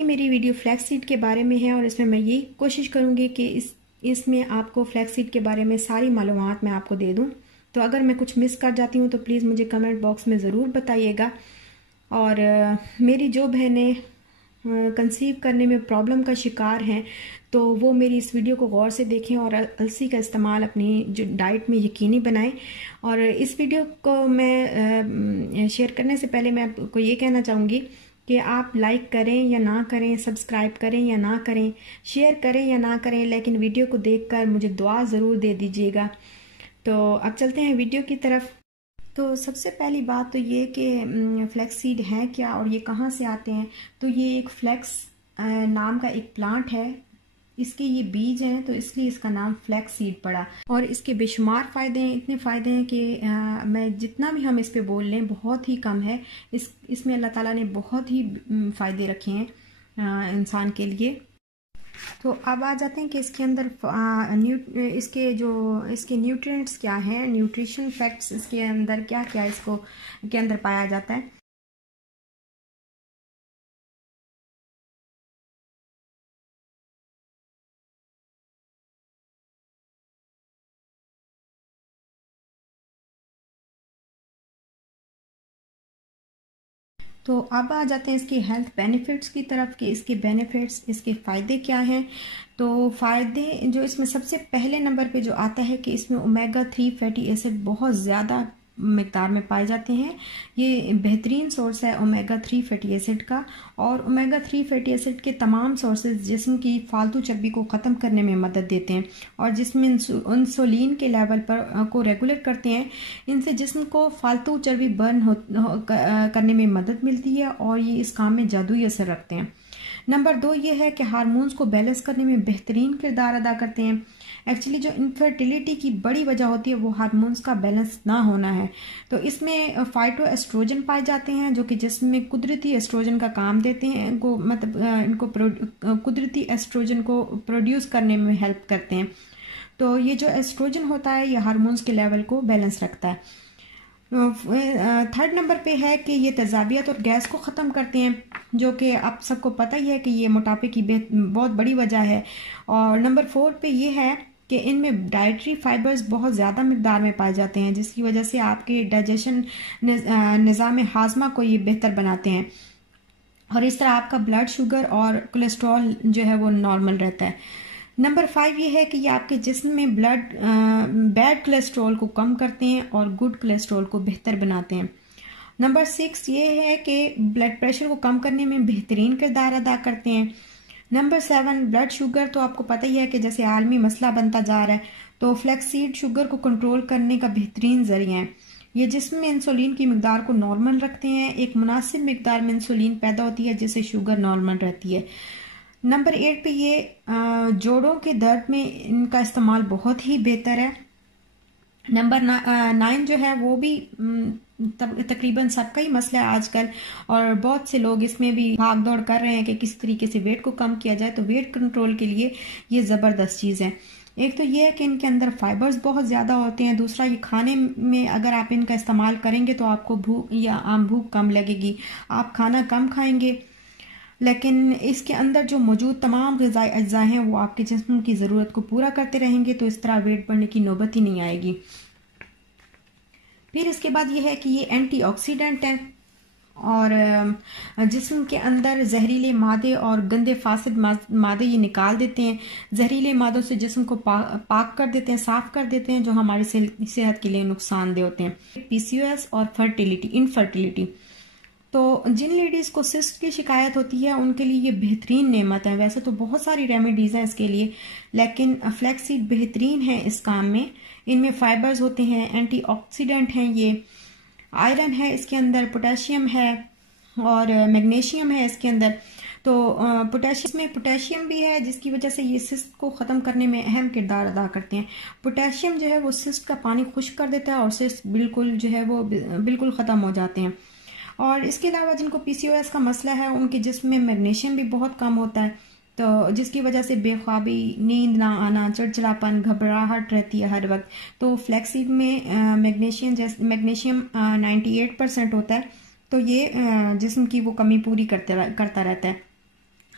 मेरी video flax seed के बारे में है और इसमें मैं यही कोशिश करूंगी कि इसमें आपको फ्लैक्स सीड के बारे में सारी मालूमात मैं आपको दे दूं। तो अगर मैं कुछ मिस कर जाती हूं तो प्लीज़ मुझे कमेंट बॉक्स में ज़रूर बताइएगा। और मेरी जो बहनें कंसीव करने में प्रॉब्लम का शिकार हैं तो वो मेरी इस वीडियो को गौर से देखें और अलसी का इस्तेमाल अपनी जो डाइट में यकीनी बनाएं। और इस वीडियो को मैं शेयर करने से पहले मैं आपको ये कहना चाहूँगी कि आप लाइक करें या ना करें, सब्सक्राइब करें या ना करें, शेयर करें या ना करें, लेकिन वीडियो को देखकर मुझे दुआ ज़रूर दे दीजिएगा। तो अब चलते हैं वीडियो की तरफ। तो सबसे पहली बात तो ये कि फ्लैक्स सीड हैं क्या और ये कहाँ से आते हैं। तो ये एक फ्लैक्स नाम का एक प्लांट है, इसके ये बीज हैं तो इसलिए इसका नाम फ्लैक्स सीड पड़ा। और इसके बेशुमार फ़ायदे हैं, इतने फ़ायदे हैं कि मैं जितना भी हम इस पे बोल लें बहुत ही कम है। इसमें अल्लाह ताला ने बहुत ही फ़ायदे रखे हैं इंसान के लिए। तो अब आ जाते हैं कि इसके अंदर इसके न्यूट्रिएंट्स क्या हैं, न्यूट्रिशन फैक्ट्स इसके अंदर क्या क्या इसको के अंदर पाया जाता है। तो अब आ जाते हैं इसकी हेल्थ बेनिफिट्स की तरफ कि इसके बेनिफिट्स, इसके फ़ायदे क्या हैं। तो फ़ायदे जो इसमें सबसे पहले नंबर पे जो आता है कि इसमें ओमेगा 3 फैटी एसिड बहुत ज़्यादा मिकदार में पाए जाते हैं। ये बेहतरीन सोर्स है ओमेगा 3 फैटी एसिड का। और ओमेगा 3 फैटी एसिड के तमाम सोर्सेज जिस्म की फालतू चर्बी को ख़त्म करने में मदद देते हैं और जिसमें इंसुलिन के लेवल पर को रेगुलेट करते हैं। इनसे जिस्म को फालतू चर्बी बर्न करने में मदद मिलती है और ये इस काम में जादुई असर रखते हैं। नंबर 2 ये है कि हार्मोन्स को बैलेंस करने में बेहतरीन किरदार अदा करते हैं। एक्चुअली जो इनफर्टिलिटी की बड़ी वजह होती है वो हार्मोन्स का बैलेंस ना होना है। तो इसमें फाइटो एस्ट्रोजन पाए जाते हैं जो कि जिस्म में कुदरती एस्ट्रोजन का काम देते हैं। इनको कुदरती एस्ट्रोजन को प्रोड्यूस करने में हेल्प करते हैं। तो ये जो एस्ट्रोजन होता है ये हार्मोन्स के लेवल को बैलेंस रखता है। थर्ड नंबर पे है कि ये तेजाबियत और गैस को ख़त्म करते हैं, जो कि आप सबको पता ही है कि ये मोटापे की बहुत बड़ी वजह है। और नंबर 4 पे ये है कि इनमें डाइटरी फाइबर्स बहुत ज़्यादा मिकदार में पाए जाते हैं जिसकी वजह से आपके डाइजेशन निज़ाम हाजमा को ये बेहतर बनाते हैं और इस तरह आपका ब्लड शुगर और कोलेस्ट्रॉल जो है वो नॉर्मल रहता है। नंबर 5 ये है कि ये आपके जिस्म में बैड कोलेस्ट्रॉल को कम करते हैं और गुड कोलेस्ट्रॉल को बेहतर बनाते हैं। नंबर 6 ये है कि ब्लड प्रेशर को कम करने में बेहतरीन किरदार अदा करते हैं। नंबर 7 ब्लड शुगर, तो आपको पता ही है कि जैसे आलमी मसला बनता जा रहा है तो फ्लैक्स सीड शुगर को कंट्रोल करने का बेहतरीन जरिया है। ये जिस्म में इंसुलिन की मिकदार को नॉर्मल रखते हैं। एक मुनासिब मिकदार में इंसुलिन पैदा होती है जिससे शुगर नॉर्मल रहती है। नंबर 8 पे ये जोड़ों के दर्द में इनका इस्तेमाल बहुत ही बेहतर है। नंबर 9 जो है वो भी तकरीबन सबका ही मसला है आजकल और बहुत से लोग इसमें भी भाग दौड़ कर रहे हैं कि किस तरीके से वेट को कम किया जाए। तो वेट कंट्रोल के लिए ये ज़बरदस्त चीज़ है। एक तो ये है कि इनके अंदर फाइबर्स बहुत ज़्यादा होते हैं। दूसरा ये खाने में अगर आप इनका इस्तेमाल करेंगे तो आपको भूख कम लगेगी, आप खाना कम खाएंगे, लेकिन इसके अंदर जो मौजूद तमाम ग़िज़ाई अज्जा हैं वो आपके जिस्म की ज़रूरत को पूरा करते रहेंगे। तो इस तरह वेट बढ़ने की नौबत ही नहीं आएगी। फिर इसके बाद ये है कि ये एंटीऑक्सीडेंट है और जिस्म के अंदर जहरीले मादे और गंदे फासिद मादे ये निकाल देते हैं। जहरीले मादों से जिस्म को पाक कर देते हैं, साफ कर देते हैं, जो हमारी सेहत के लिए नुकसानदेह होते हैं। PCOS और इनफर्टिलिटी, तो जिन लेडीज़ को सिस्ट की शिकायत होती है उनके लिए ये बेहतरीन नेमत है। वैसे तो बहुत सारी रेमेडीज़ हैं इसके लिए, लेकिन फ्लैक्स सीड बेहतरीन है इस काम में। इनमें फाइबर्स होते हैं, एंटीऑक्सीडेंट हैं, ये आयरन है इसके अंदर, पोटेशियम है और मैग्नीशियम है इसके अंदर। तो पोटेशियम भी है जिसकी वजह से ये सिस्ट को ख़त्म करने में अहम किरदार अदा करते हैं। पोटेशियम जो है वो सिस्ट का पानी खुश्क कर देता है और सिस्ट बिल्कुल जो है वो बिल्कुल ख़त्म हो जाते हैं। और इसके अलावा जिनको PCOS का मसला है उनके जिस्म में मैग्नीशियम भी बहुत कम होता है, तो जिसकी वजह से बेख्वाबी, नींद ना आना, चिड़चिड़ापन, घबराहट रहती है हर वक्त। तो फ्लैक्स सीड में मैग्नीशियम 98% होता है, तो ये जिस्म की वो कमी पूरी करता रहता है।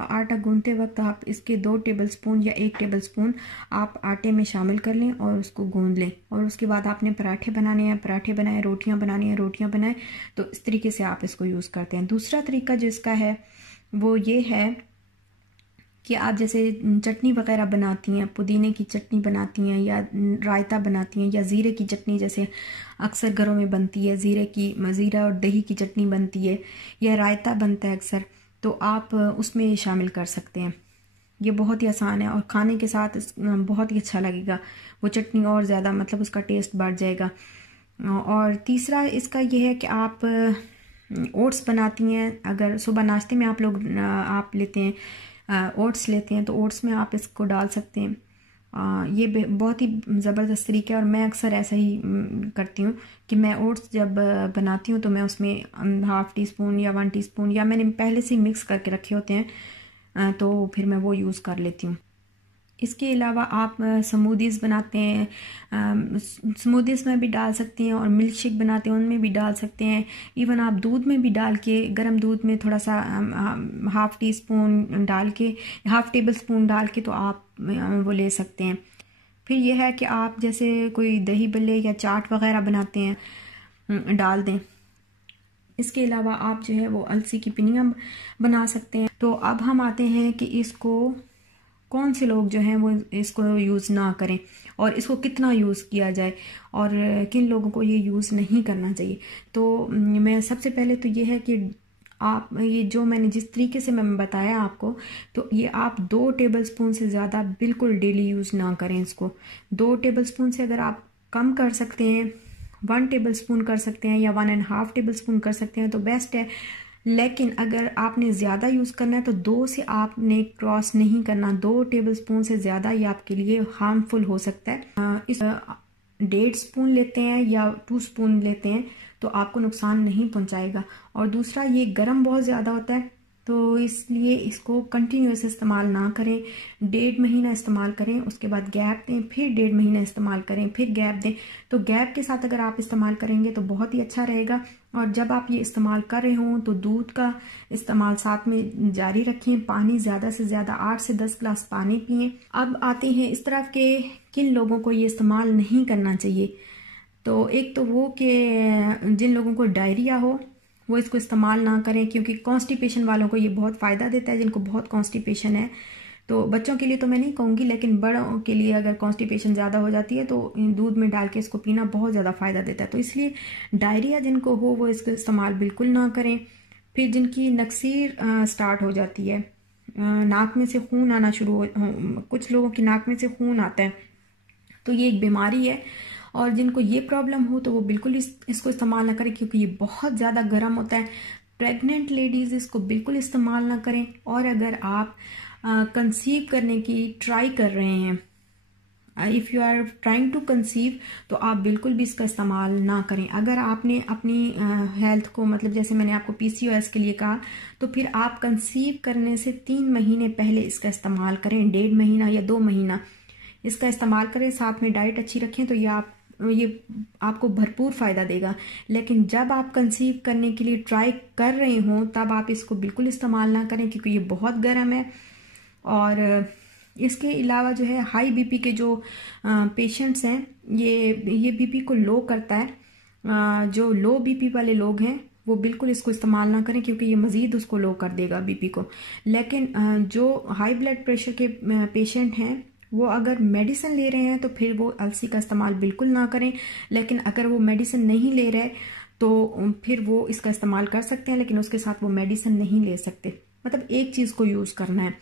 आटा गूंदते वक्त आप इसके 2 टेबल स्पून या 1 टेबल स्पून आप आटे में शामिल कर लें और उसको गूंद लें। और उसके बाद आपने पराठे बनाने हैं, पराठे बनाए, रोटियां बनानी हैं, रोटियां बनाए। तो इस तरीके से आप इसको यूज़ करते हैं। दूसरा तरीका जो इसका है वो ये है कि आप जैसे चटनी वगैरह बनाती हैं, पुदीने की चटनी बनाती हैं या रायता बनाती हैं या ज़ीरे की चटनी जैसे अक्सर घरों में बनती है, ज़ीरा और दही की चटनी बनती है या रायता बनता है अक्सर, तो आप उसमें शामिल कर सकते हैं। ये बहुत ही आसान है और खाने के साथ बहुत ही अच्छा लगेगा, वो चटनी और ज़्यादा मतलब उसका टेस्ट बढ़ जाएगा। और तीसरा इसका ये है कि आप ओट्स बनाती हैं, अगर सुबह नाश्ते में आप लेते हैं ओट्स लेते हैं तो ओट्स में आप इसको डाल सकते हैं। ये बहुत ही ज़बरदस्त तरीका है और मैं अक्सर ऐसा ही करती हूँ कि मैं ओट्स जब बनाती हूँ तो मैं उसमें ½ टीस्पून या 1 टीस्पून या मैंने पहले से ही मिक्स करके रखे होते हैं, तो फिर मैं वो यूज़ कर लेती हूँ। इसके अलावा आप स्मूदीज़ बनाते हैं, स्मूदीज़ में भी डाल सकते हैं और मिल्क शेक बनाते हैं उनमें भी डाल सकते हैं। इवन आप दूध में भी डाल के, गर्म दूध में थोड़ा सा ½ टीस्पून डाल के, ½ टेबल स्पून डाल के तो आप वो ले सकते हैं। फिर यह है कि आप जैसे कोई दही बल्ले या चाट वगैरह बनाते हैं डाल दें। इसके अलावा आप जो है वो अलसी की पिनियाँ बना सकते हैं। तो अब हम आते हैं कि इसको कौन से लोग जो हैं वो इसको यूज़ ना करें और इसको कितना यूज़ किया जाए और किन लोगों को ये यूज़ नहीं करना चाहिए। तो मैं सबसे पहले तो ये है कि आप ये जो मैंने जिस तरीके से मैं बताया आपको, तो ये आप 2 टेबल स्पून से ज़्यादा बिल्कुल डेली यूज़ ना करें इसको। 2 टेबल स्पून से अगर आप कम कर सकते हैं, 1 टेबल स्पून कर सकते हैं या 1.5 टेबल स्पून कर सकते हैं तो बेस्ट है। लेकिन अगर आपने ज़्यादा यूज़ करना है तो 2 से आपने क्रॉस नहीं करना। 2 टेबल स्पून से ज़्यादा ये आपके लिए हार्मफुल हो सकता है। इस 1.5 स्पून लेते हैं या 2 स्पून लेते हैं तो आपको नुकसान नहीं पहुंचाएगा। और दूसरा ये गर्म बहुत ज़्यादा होता है तो इसलिए इसको कंटिन्यूस इस्तेमाल ना करें। 1.5 महीना इस्तेमाल करें, उसके बाद गैप दें, फिर 1.5 महीना इस्तेमाल करें, फिर गैप दें। तो गैप के साथ अगर आप इस्तेमाल करेंगे तो बहुत ही अच्छा रहेगा। और जब आप ये इस्तेमाल कर रहे हों तो दूध का इस्तेमाल साथ में जारी रखें। पानी ज़्यादा से ज़्यादा 8 से 10 ग्लास पानी पिएं। अब आते हैं इस तरफ के किन लोगों को ये इस्तेमाल नहीं करना चाहिए। तो एक तो वो कि जिन लोगों को डायरिया हो वो इसको इस्तेमाल ना करें, क्योंकि कॉन्स्टिपेशन वालों को ये बहुत फ़ायदा देता है, जिनको बहुत कॉन्स्टिपेशन है। तो बच्चों के लिए तो मैं नहीं कहूँगी, लेकिन बड़ों के लिए अगर कॉन्स्टिपेशन ज़्यादा हो जाती है तो दूध में डाल के इसको पीना बहुत ज़्यादा फ़ायदा देता है। तो इसलिए डायरिया जिनको हो वो इसका इस्तेमाल बिल्कुल ना करें। फिर जिनकी नक्सीर स्टार्ट हो जाती है, नाक में से खून आना शुरू हो, कुछ लोगों की नाक में से खून आता है, तो ये एक बीमारी है और जिनको ये प्रॉब्लम हो तो वो बिल्कुल इसको इस्तेमाल ना करें, क्योंकि ये बहुत ज़्यादा गर्म होता है। प्रेग्नेंट लेडीज़ इसको बिल्कुल इस्तेमाल ना करें। और अगर आप कंसीव करने की ट्राई कर रहे हैं, if you are trying to conceive, तो आप बिल्कुल भी इसका इस्तेमाल ना करें। अगर आपने अपनी हेल्थ को, मतलब जैसे मैंने आपको PCOS के लिए कहा, तो फिर आप कंसीव करने से 3 महीने पहले इसका इस्तेमाल करें। 1.5 महीना या 2 महीना इसका इस्तेमाल करें, साथ में डाइट अच्छी रखें, तो ये आपको भरपूर फ़ायदा देगा। लेकिन जब आप कंसीव करने के लिए ट्राई कर रहे हो तब आप इसको बिल्कुल इस्तेमाल ना करें, क्योंकि ये बहुत गर्म है। और इसके अलावा जो है हाई BP के जो पेशेंट्स हैं, ये BP को लो करता है। जो लो BP वाले लोग हैं वो बिल्कुल इसको इस्तेमाल ना करें, क्योंकि ये मज़ीद उसको लो कर देगा BP को। लेकिन जो हाई ब्लड प्रेशर के पेशेंट हैं वो अगर मेडिसिन ले रहे हैं तो फिर वो अलसी का इस्तेमाल बिल्कुल ना करें। लेकिन अगर वो मेडिसिन नहीं ले रहे तो फिर वो इसका इस्तेमाल कर सकते हैं, लेकिन उसके साथ वो मेडिसिन नहीं ले सकते। मतलब एक चीज़ को यूज़ करना है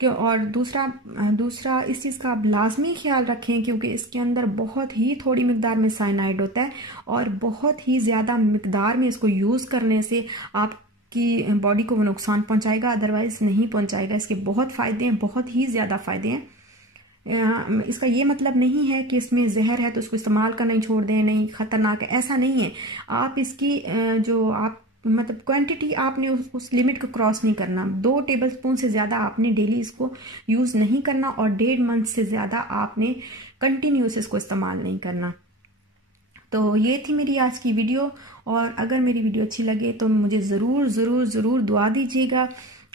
कि। और दूसरा इस चीज़ का आप लाजमी ख्याल रखें, क्योंकि इसके अंदर बहुत ही थोड़ी मिकदार में साइनाइड होता है और बहुत ही ज़्यादा मिकदार में इसको यूज़ करने से आपकी बॉडी को वो नुकसान पहुँचाएगा, अदरवाइज़ नहीं पहुँचाएगा। इसके बहुत फ़ायदे हैं, बहुत ही ज़्यादा फ़ायदे हैं। इसका ये मतलब नहीं है कि इसमें जहर है तो उसको इस्तेमाल करना ही छोड़ दें, नहीं खतरनाक है, ऐसा नहीं है। आप इसकी जो आप मतलब क्वांटिटी आपने उस लिमिट को क्रॉस नहीं करना। 2 टेबल स्पून से ज़्यादा आपने डेली इसको यूज़ नहीं करना और 1.5 मंथ से ज़्यादा आपने कंटिन्यूस इसको इस्तेमाल नहीं करना। तो ये थी मेरी आज की वीडियो। और अगर मेरी वीडियो अच्छी लगे तो मुझे ज़रूर दुआ दीजिएगा।